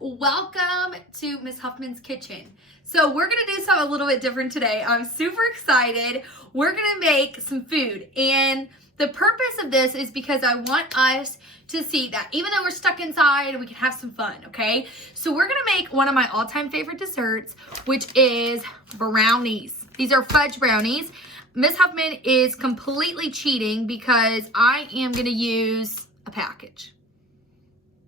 welcome to Miss Huffman's kitchen. So we're gonna do something a little bit different today. I'm super excited. We're gonna make some food, and the purpose of this is because I want us to see that even though we're stuck inside, we can have some fun, okay? So we're gonna make one of my all-time favorite desserts, which is brownies. These are fudge brownies. Miss Huffman is completely cheating because I am gonna use a package.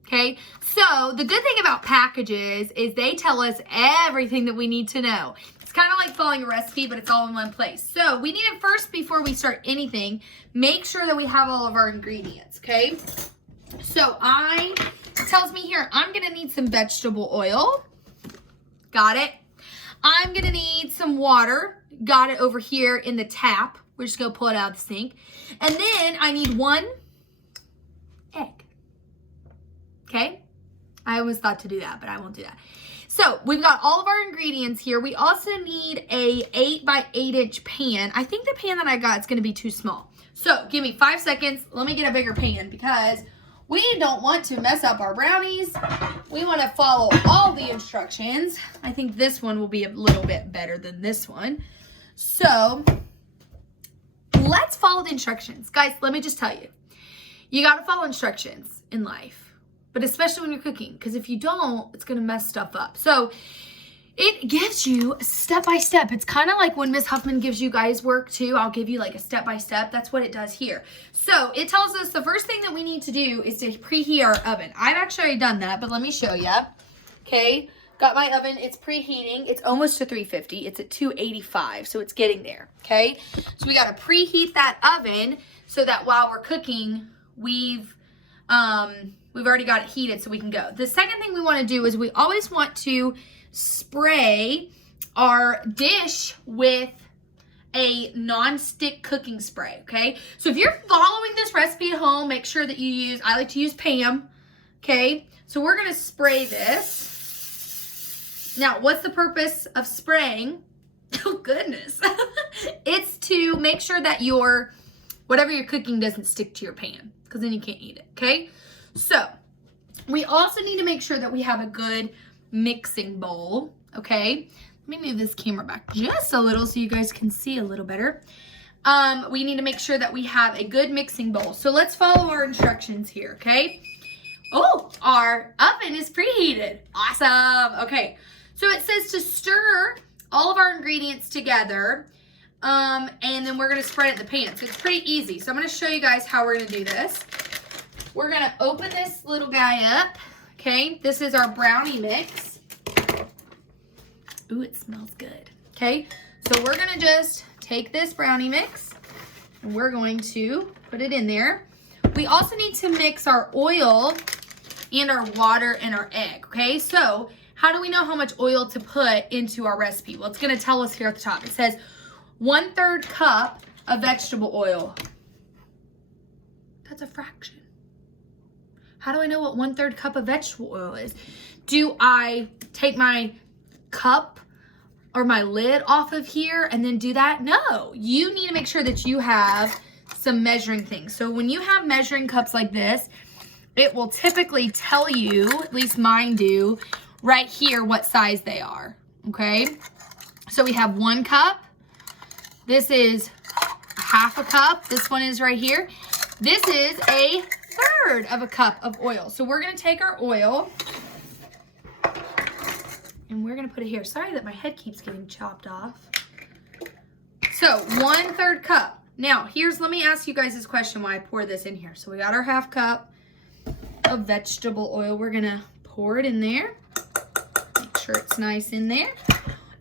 Okay, so the good thing about packages is they tell us everything that we need to know. It's kind of like following a recipe, but it's all in one place. So we need to first, before we start anything, make sure that we have all of our ingredients, okay? So it tells me here, I'm gonna need some vegetable oil. Got it. I'm gonna need some water. Got it over here in the tap. We're just gonna pull it out of the sink. And then I need 1 egg. Okay, I always thought to do that, but I won't do that. So we've got all of our ingredients here. We also need a 8 by 8 inch pan. I think the pan that I got is gonna be too small. So give me 5 seconds. Let me get a bigger pan because we don't want to mess up our brownies. We wanna follow all the instructions. I think this one will be a little bit better than this one. So let's follow the instructions. Guys, let me just tell you, you gotta follow instructions in life. But especially when you're cooking, because if you don't, it's gonna mess stuff up. So it gives you step by step. It's kind of like when Miss Huffman gives you guys work too. I'll give you like a step by step. That's what it does here. So it tells us the first thing that we need to do is to preheat our oven. I've actually already done that, but let me show you. Okay, got my oven. It's preheating. It's almost to 350. It's at 285, so it's getting there. Okay, so we got to preheat that oven so that while we're cooking, we've already got it heated so we can go. The second thing we want to do is we always want to spray our dish with a non-stick cooking spray, okay? So if you're following this recipe at home, make sure that you use, I like to use Pam, okay? So we're gonna spray this. Now, what's the purpose of spraying? Oh goodness. It's to make sure that whatever you're cooking doesn't stick to your pan, because then you can't eat it, okay? So we also need to make sure that we have a good mixing bowl, okay? Let me move this camera back just a little so you guys can see a little better. We need to make sure that we have a good mixing bowl. So let's follow our instructions here, okay? Oh, our oven is preheated. Awesome. Okay, so it says to stir all of our ingredients together, and then we're gonna spread it in the pan. So it's pretty easy. So I'm gonna show you guys how we're gonna do this. We're gonna open this little guy up, okay? This is our brownie mix. Ooh, it smells good, okay? So we're gonna just take this brownie mix and we're going to put it in there. We also need to mix our oil and our water and our egg, okay? So how do we know how much oil to put into our recipe? Well, it's gonna tell us here at the top. It says 1/3 cup of vegetable oil. That's a fraction. How do I know what 1/3 cup of vegetable oil is? Do I take my cup or my lid off of here and then do that? No, you need to make sure that you have some measuring things. So when you have measuring cups like this, it will typically tell you, at least mine do, right here what size they are, okay? So we have 1 cup. This is 1/2 cup. This one is right here. This is a 1/3 of a cup of oil. So we're gonna take our oil and we're gonna put it here. Sorry that my head keeps getting chopped off. So 1/3 cup. Now let me ask you guys this question while I pour this in here. So we got our 1/2 cup of vegetable oil. We're gonna pour it in there. Make sure it's nice in there.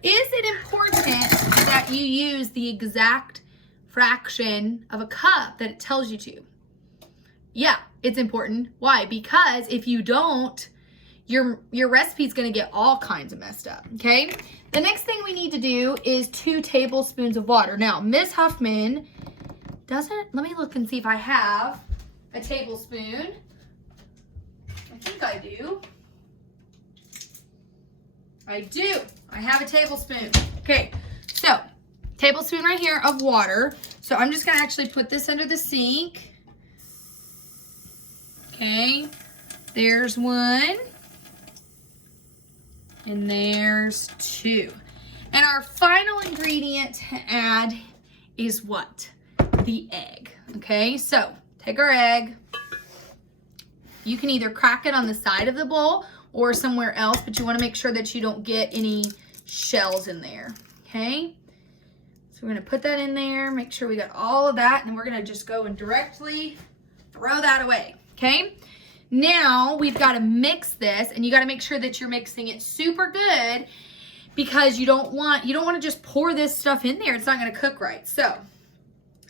Is it important that you use the exact fraction of a cup that it tells you to? Yeah, it's important. Why? Because if you don't, your recipe is going to get all kinds of messed up, okay? The next thing we need to do is 2 tablespoons of water. Now, Miss Huffman let me look and see if I have a tablespoon. I think I do. I do. I have a tablespoon. Okay, so tablespoon right here of water. So I'm just going to actually put this under the sink. Okay, there's one. And there's 2. And our final ingredient to add is what? The egg. Okay, so take our egg. You can either crack it on the side of the bowl or somewhere else, but you want to make sure that you don't get any shells in there. Okay, so we're going to put that in there, make sure we got all of that, and we're going to just go and directly throw that away. Okay, now we've got to mix this, and you got to make sure that you're mixing it super good, because you don't want to just pour this stuff in there. It's not going to cook right. So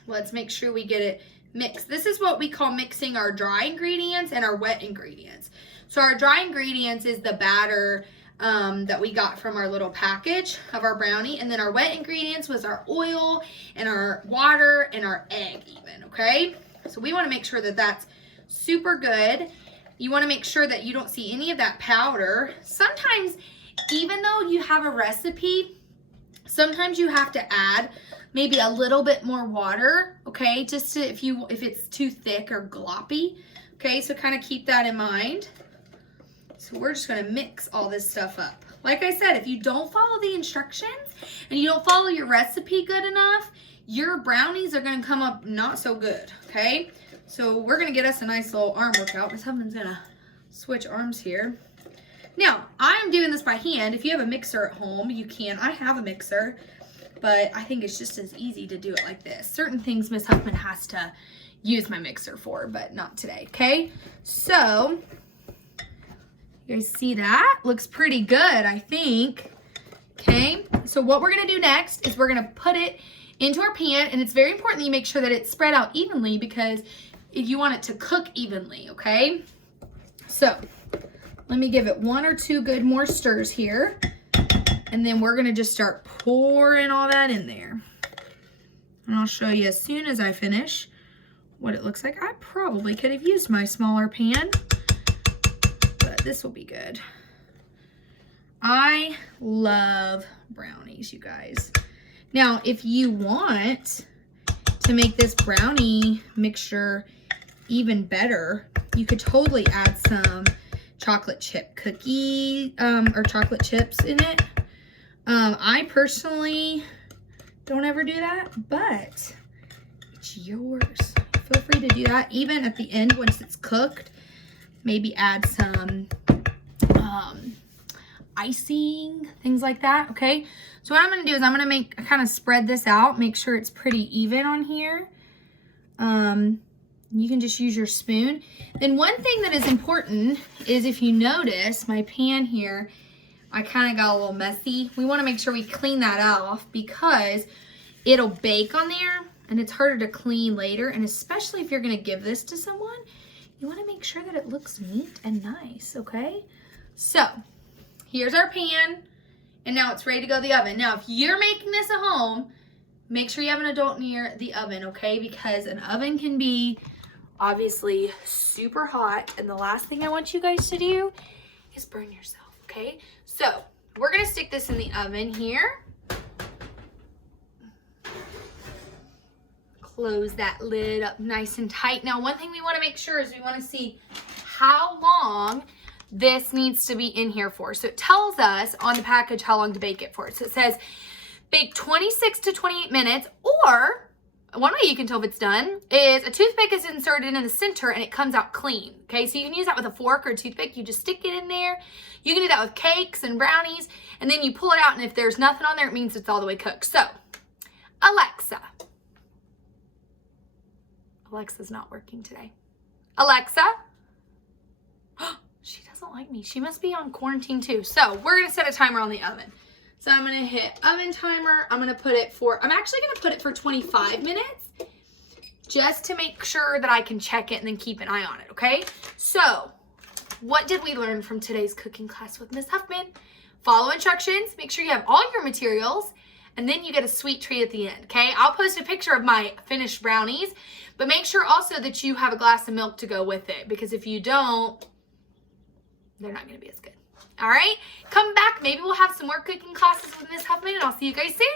let's make sure we get it mixed. This is what we call mixing our dry ingredients and our wet ingredients. So our dry ingredients is the batter that we got from our little package of our brownie, and then our wet ingredients was our oil and our water and our egg even, okay? So we want to make sure that that's super good. You want to make sure that you don't see any of that powder. Sometimes, even though you have a recipe, sometimes you have to add maybe a little bit more water, okay? Just to, if it's too thick or gloppy, okay? So kind of keep that in mind. So we're just gonna mix all this stuff up. Like I said, if you don't follow the instructions and you don't follow your recipe good enough, your brownies are gonna come up not so good, okay? So we're gonna get us a nice little arm workout. Miss Huffman's gonna switch arms here. Now, I'm doing this by hand. If you have a mixer at home, you can. I have a mixer, but I think it's just as easy to do it like this. Certain things Miss Huffman has to use my mixer for, but not today, okay? So, you guys see that? Looks pretty good, I think. Okay, so what we're gonna do next is we're gonna put it into our pan, and it's very important that you make sure that it's spread out evenly, because if you want it to cook evenly, okay? So, let me give it 1 or 2 good more stirs here, and then we're gonna just start pouring all that in there. And I'll show you as soon as I finish what it looks like. I probably could have used my smaller pan, but this will be good. I love brownies, you guys. Now, if you want to make this brownie mixture even better, you could totally add some chocolate chip cookie or chocolate chips in it. I personally don't ever do that, but it's yours. Feel free to do that. Even at the end, once it's cooked, maybe add some icing, things like that, okay? So what I'm gonna do is I'm gonna kind of spread this out, make sure it's pretty even on here. You can just use your spoon. Then one thing that is important is, if you notice, my pan here, I kind of got a little messy. We want to make sure we clean that off, because it'll bake on there and it's harder to clean later. And especially if you're going to give this to someone, you want to make sure that it looks neat and nice, okay? So here's our pan, and now it's ready to go to the oven. Now, if you're making this at home, make sure you have an adult near the oven, okay? Because an oven can be obviously super hot, and the last thing I want you guys to do is burn yourself, okay? So we're gonna stick this in the oven here. Close that lid up nice and tight. Now, one thing we wanna make sure is we wanna see how long this needs to be in here for. So it tells us on the package how long to bake it for. So it says bake 26 to 28 minutes, or one way you can tell if it's done is a toothpick is inserted in the center and it comes out clean, okay? So you can use that with a fork or a toothpick. You just stick it in there. You can do that with cakes and brownies, and then you pull it out, and if there's nothing on there, it means it's all the way cooked. So, Alexa's not working today. Alexa, she doesn't like me. She must be on quarantine too. So we're gonna set a timer on the oven. So I'm gonna hit oven timer. I'm actually gonna put it for 25 minutes just to make sure that I can check it and then keep an eye on it, okay? So what did we learn from today's cooking class with Miss Huffman? Follow instructions, make sure you have all your materials, and then you get a sweet treat at the end, okay? I'll post a picture of my finished brownies, but make sure also that you have a glass of milk to go with it, because if you don't, they're not gonna be as good. All right, come back. Maybe we'll have some more cooking classes with Miss Huffman, and I'll see you guys soon.